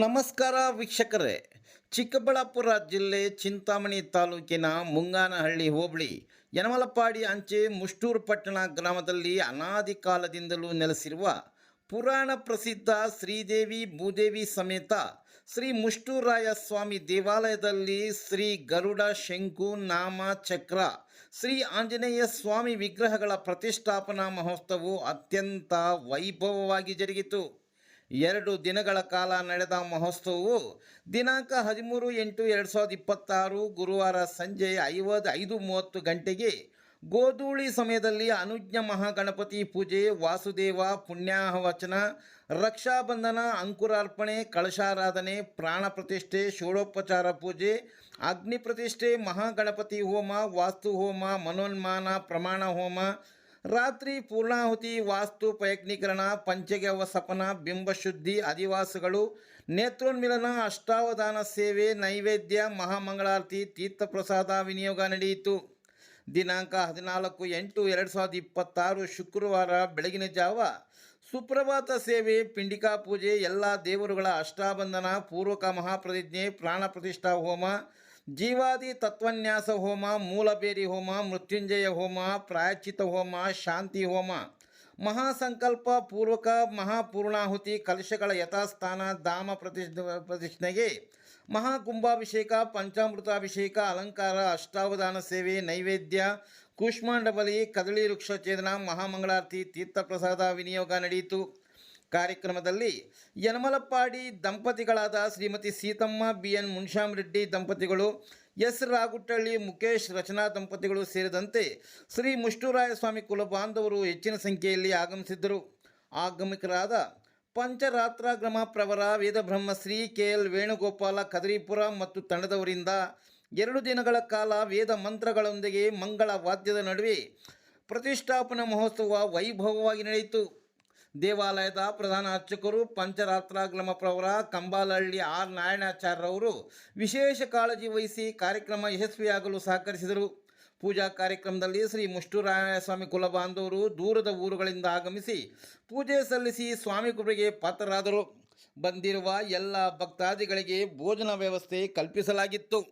ನಮಸ್ಕಾರ ವೀಕ್ಷಕರೇ. ಚಿಕ್ಕಬಳ್ಳಾಪುರ ಜಿಲ್ಲೆ ಚಿಂತಾಮಣಿ ತಾಲೂಕಿನ ಮುಂಗಾನಹಳ್ಳಿ ಹೋಬಳಿ ಯನಮಲಪಾಡಿ ಅಂಚೆ ಮುಷ್ಟೂರು ಪಟ್ಟಣ ಗ್ರಾಮದಲ್ಲಿ ಅನಾದಿ ಕಾಲದಿಂದಲೂ ನೆಲೆಸಿರುವ ಪುರಾಣ ಪ್ರಸಿದ್ಧ ಶ್ರೀದೇವಿ ಭೂದೇವಿ ಸಮೇತ ಶ್ರೀ ಮುಷ್ಟೂರಾಯ ಸ್ವಾಮಿ ದೇವಾಲಯದಲ್ಲಿ ಶ್ರೀ ಗರುಡ ಶಂಕು ನಾಮ ಚಕ್ರ ಶ್ರೀ ಆಂಜನೇಯ ಸ್ವಾಮಿ ವಿಗ್ರಹಗಳ ಪ್ರತಿಷ್ಠಾಪನಾ ಮಹೋತ್ಸವವು ಅತ್ಯಂತ ವೈಭವವಾಗಿ ಜರುಗಿತು. 2 ದಿನಗಳ ಕಾಲ ನಡೆದ ಮಹೋತ್ಸವವು ದಿನಾಂಕ 13/8/2026 ಗುರುವಾರ ಸಂಜೆ 5:30 ಗಂಟೆಗೆ ಗೋಧೂಳಿ ಸಮಯದಲ್ಲಿ ಅನುಜ್ಞ ಮಹಾಗಣಪತಿ ಪೂಜೆ, ವಾಸುದೇವ ಪುಣ್ಯಾಹವಚನ, ರಕ್ಷಾಬಂಧನ, ಅಂಕುರಾರ್ಪಣೆ, ಕಳಶಾರಾಧನೆ, ಪ್ರಾಣ ಪ್ರತಿಷ್ಠೆ, ಷೋಡೋಪಚಾರ ಪೂಜೆ, ಅಗ್ನಿ ಪ್ರತಿಷ್ಠೆ, ಮಹಾಗಣಪತಿ ಹೋಮ, ವಾಸ್ತು ಹೋಮ, ಮನೋನ್ಮಾನ, ಪ್ರಮಾಣ ಹೋಮ, ರಾತ್ರಿ ಪೂರ್ಣಾಹುತಿ, ವಾಸ್ತು ಪಯಜ್ಞೀಕರಣ, ಪಂಚಗವ್ಯ ಸಪನ, ಬಿಂಬಶುದ್ಧಿ, ಅಧಿವಾಸಗಳು, ನೇತ್ರೋನ್ಮಿಲನ, ಅಷ್ಟಾವಧಾನ ಸೇವೆ, ನೈವೇದ್ಯ, ಮಹಾಮಂಗಳಾರತಿ, ತೀರ್ಥಪ್ರಸಾದ ವಿನಿಯೋಗ ನಡೆಯಿತು. ದಿನಾಂಕ 14/8/2026 ಶುಕ್ರವಾರ ಬೆಳಗಿನ ಜಾವ ಸುಪ್ರಭಾತ ಸೇವೆ, ಪಿಂಡಿಕಾ ಪೂಜೆ, ಎಲ್ಲ ದೇವರುಗಳ ಅಷ್ಟಾಬಂಧನ ಪೂರ್ವಕ ಮಹಾಪ್ರತಿಜ್ಞೆ, ಪ್ರಾಣ ಪ್ರತಿಷ್ಠಾ ಹೋಮ, ಜೀವಾದಿ ತತ್ವನ್ಯಾಸ ಹೋಮ, ಮೂಲಬೇರಿ ಹೋಮ, ಮೃತ್ಯುಂಜಯ ಹೋಮ, ಪ್ರಾಯಶ್ಚಿತ ಹೋಮ, ಶಾಂತಿ ಹೋಮ, ಮಹಾಸಂಕಲ್ಪ ಪೂರ್ವಕ ಮಹಾಪೂರ್ಣಾಹುತಿ, ಕಲಶಗಳ ಯಥಾಸ್ಥಾನ ಧಾಮ ಪ್ರತಿಷ್ಠೆಗೆ, ಮಹಾಕುಂಭಾಭಿಷೇಕ, ಪಂಚಾಮೃತಾಭಿಷೇಕ, ಅಲಂಕಾರ, ಅಷ್ಟಾವಧಾನ ಸೇವೆ, ನೈವೇದ್ಯ, ಕೂಷ್ಮಾಂಡ ಬಲಿ, ಕದಳಿ ವೃಕ್ಷಛೇದನ, ಮಹಾಮಂಗಳಾರತಿ, ತೀರ್ಥಪ್ರಸಾದ ವಿನಿಯೋಗ ನಡೆಯಿತು. ಕಾರ್ಯಕ್ರಮದಲ್ಲಿ ಯನಮಲಪಾಡಿ ದಂಪತಿಗಳಾದ ಶ್ರೀಮತಿ ಸೀತಮ್ಮ BN ಮುನ್ಶಾಮರೆಡ್ಡಿ ದಂಪತಿಗಳು, ಎಸ್ ರಾಗುಟ್ಟಳ್ಳಿ ಮುಖೇಶ್ ರಚನಾ ದಂಪತಿಗಳು ಸೇರಿದಂತೆ ಶ್ರೀ ಮುಷ್ಟೂರಾಯ ಸ್ವಾಮಿ ಕುಲಬಾಂಧವರು ಹೆಚ್ಚಿನ ಸಂಖ್ಯೆಯಲ್ಲಿ ಆಗಮಿಸಿದ್ದರು. ಆಗಮಿಕರಾದ ಪಂಚರಾತ್ರಾಗ್ರಮ ಪ್ರವರ ವೇದಬ್ರಹ್ಮಶ್ರೀ KL ವೇಣುಗೋಪಾಲ ಕದರಿಪುರ ಮತ್ತು ತಂಡದವರಿಂದ 2 ದಿನಗಳ ಕಾಲ ವೇದ ಮಂತ್ರಗಳೊಂದಿಗೆ ಮಂಗಳ ವಾದ್ಯದ ನಡುವೆ ಪ್ರತಿಷ್ಠಾಪನಾ ಮಹೋತ್ಸವ ವೈಭವವಾಗಿ ನಡೆಯಿತು. ದೇವಾಲಯದ ಪ್ರಧಾನ ಅರ್ಚಕರು ಪಂಚರಾತ್ರಾಗ್ರಮ ಪ್ರವರ ಕಂಬಾಲಹಳ್ಳಿ R ನಾರಾಯಣಾಚಾರ್ಯರವರು ವಿಶೇಷ ಕಾಳಜಿ ವಹಿಸಿ ಕಾರ್ಯಕ್ರಮ ಯಶಸ್ವಿಯಾಗಲು ಸಹಕರಿಸಿದರು. ಪೂಜಾ ಕಾರ್ಯಕ್ರಮದಲ್ಲಿ ಶ್ರೀ ಮುಷ್ಟೂರಾಯ ಸ್ವಾಮಿ ಕುಲಬಾಂಧವರು ದೂರದ ಊರುಗಳಿಂದ ಆಗಮಿಸಿ ಪೂಜೆ ಸಲ್ಲಿಸಿ ಸ್ವಾಮಿ ಕೃಪೆಗೆ ಪಾತ್ರರಾದರು. ಬಂದಿರುವ ಎಲ್ಲ ಭಕ್ತಾದಿಗಳಿಗೆ ಭೋಜನ ವ್ಯವಸ್ಥೆ ಕಲ್ಪಿಸಲಾಗಿತ್ತು.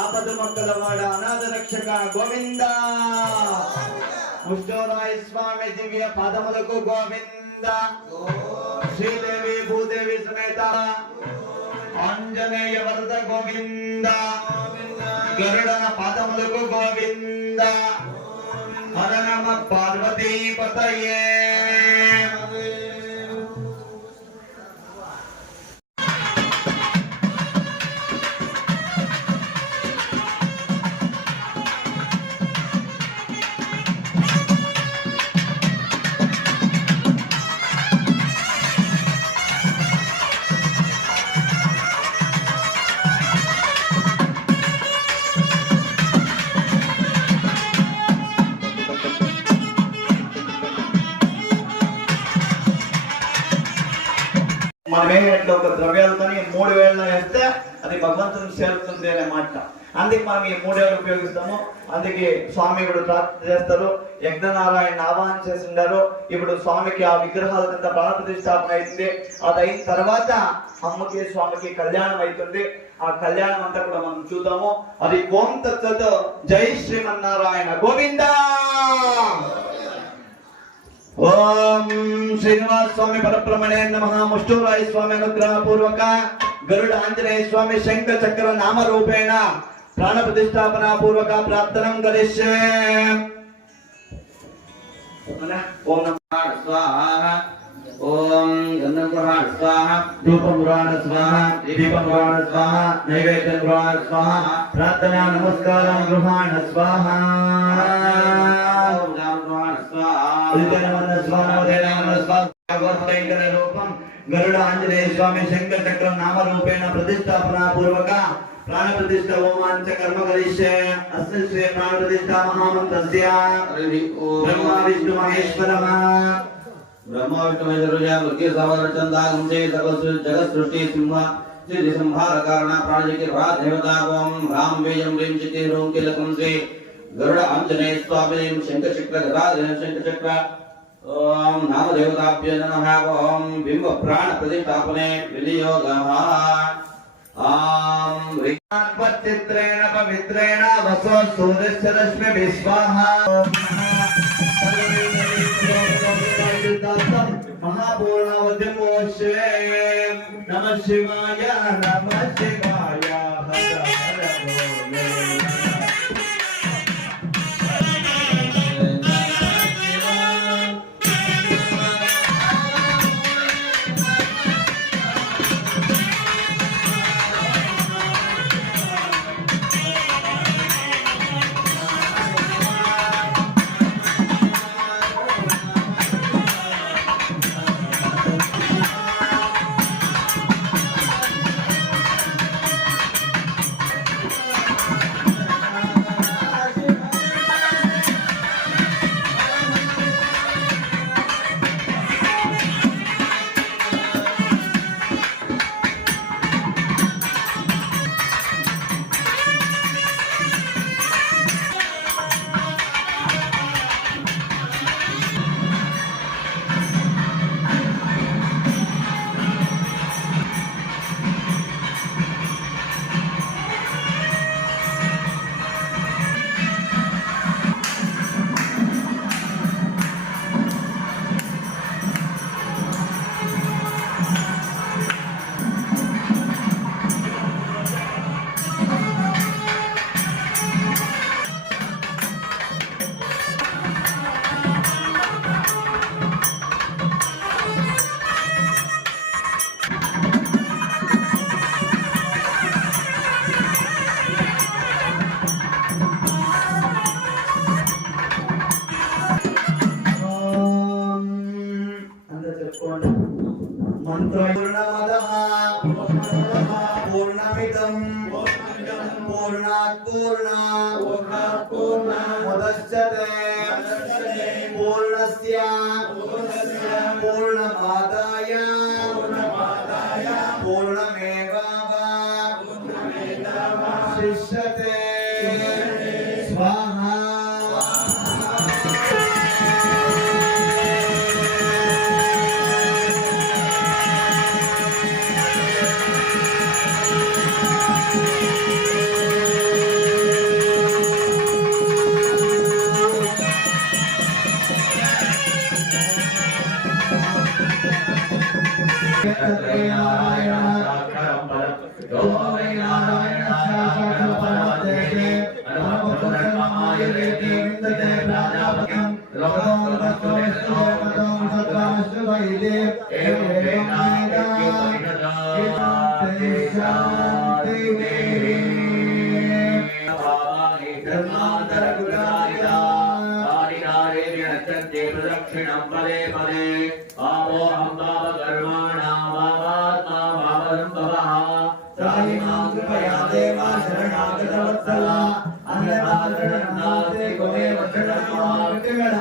ಆಪದಮಕ್ಕಳವಾಡ ಅನಾಥ ರಕ್ಷಕ ಗೋವಿಂದ, ಮುಷ್ಟೂರಾಯ ಸ್ವಾಮಿ ದಿವ್ಯ ಪಾದಮಲಕು ಗೋವಿಂದ, ಶ್ರೀದೇವಿ ಭೂದೇವಿ ಸಮೇತ ಆಂಜನೇಯ ವರದ ಗೋವಿಂದ, ಗರುಡನ ಪಾದಮಲಕು ಗೋವಿಂದ, ಹರ ನಮ ಪಾರ್ವತಿ ಪತಯೇ. మన వేగంలో ఒక ద్రవ్యాలతోని 3 వేళ వేస్తే అది భగవంతుని చేరుతుంది అనే మాట. అందుకే మనం ఈ 3 వేళ ఉపయోగిస్తాము. అందుకే స్వామి ఇప్పుడు ప్రార్థన చేస్తారు, యజ్ఞనారాయణ ఆవాహన చేసిండారు. ఇప్పుడు స్వామికి ఆ విగ్రహాల కింద ప్రాణ ప్రతిష్ఠాపన అయింది. అది అయిన తర్వాత అమ్మకి స్వామికి కళ్యాణం అవుతుంది. ఆ కళ్యాణం అంతా కూడా మనం చూద్దాము. అది ఓం తత్సత్, జై శ్రీమన్నారాయణ గోవింద. ओम श्रीनिवास स्वामी परब्रह्मणे नमः. मुष्टूराय स्वामी अनुग्रह पूर्वक गरुड़ आंजनेय स्वामी शंख चक्र नाम रूपेण प्राण प्रतिष्ठापना पूर्वक प्रार्थना करिष्ये. ओम नमः स्वाहा. ओम गंधम ग्रहण स्वाहा धूपं गृहाण स्वाहा दीपं गृहाण स्वाहा नैवेद्यं गृहाण स्वाहा प्रार्थना नमस्कारं गृहाण स्वाहा ओम नाम ग्रहण स्वाहा उदितनमन स्वाहा उदयनमन स्वाहा भगवत्कैंकर्य रूपं गरुड़ आंजनेय स्वामी शंकर चक्र नाम रूपेण प्रतिष्ठापना पूर्वक प्राण प्रतिष्ठा होमांच कर्म करिष्ये अस्मिन् श्री प्राण प्रतिष्ठा महामन्त्रस्य हरि ओम ब्रह्मा विष्णु महेश्वरः ब्रह्मा विष्णु महेश्वर मृत्यु सावर चंदागम से सकल जगत सृष्टि सिंह सिद्धि संहार कारण प्राण के राज देवता ओम राम वेयम वेम चिते रोम के लकम से गरुड़ आंजनेय स्वामी शंकर चक्र गदाधर शंकर चक्र ओम नाम देवताभ्य नमः ओम बिंब प्राण प्रतिष्ठापने विनियोगः आम चित्रेण पवित्रेण वसो सूर्यस्य रश्मि विस्वाहा महापूर्णवद्यमोक्षे नमः शिवाय नमः शिवाय हर हर भोले मंत्र पूर्णमदः पूर्णमिदं पूर्णात् पूर्णमुदच्यते पूर्णस्य पूर्णमादाय पूर्णमेवावशिष्यते स्वाहा प्रदक्षिणं पदे पदे आवो अम्बाव गर्वाणामावात्मा भावसम्भवः साहिमां कृपया देवा शरणागतवत्सला अन्यथा शरणनास्ते गुणेव शरणमाविष्टिमेण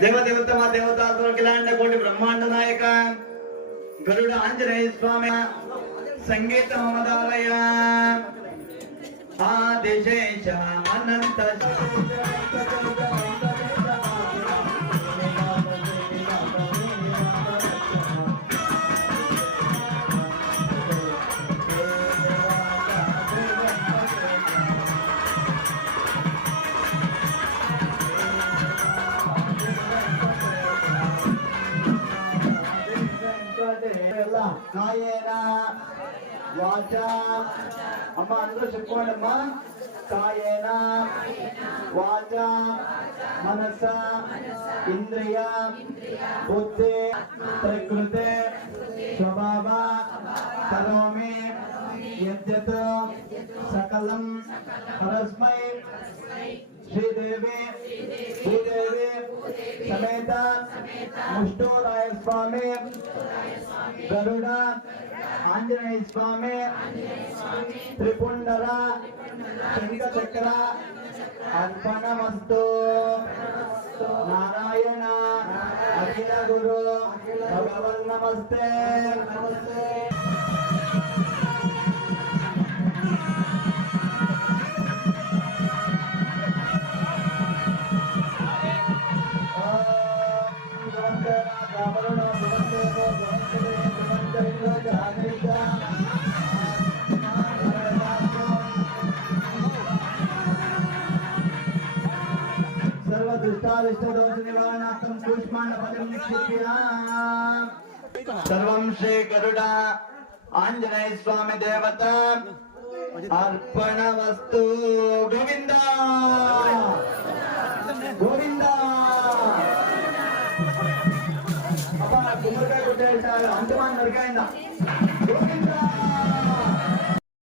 దేవదేవతమ దేవతాసురకిలాండ కోటి బ్రహ్మాండ నాయక గరుడ ఆంజనేయ స్వామి సంగీత మమదాలయ ఆదిశేష అనంత కాయేన వాచ అమ్మ అందరూ చెప్పుకోండి అమ్మా కాయేన వాచ మనస ఇంద్రియ బుద్ధి ప్రకృతి స్వభావ కరోమి యద్యత్ సకలం పరస్మై శ్రీదేవి భూదేవి సమేత ముష్టూరాయ స్వామి గరుడ ఆంజనేయ స్వామి త్రిపుండర శంఖ చక్ర అర్పణమస్తు నారాయణ అఖిల గురు భగవన్ నమస్తే सर्वदुष्टारिष्टदोषनिवारणार्थं कूष्माण्डफलं निक्षिप्य सर्वं श्री गरुड आञ्जनेय स्वामी देवता अर्पणमस्तु गोविंद गोविंद अप्पा कुम्मरकाय कोट्टेशारु अंतमान नरकायिंद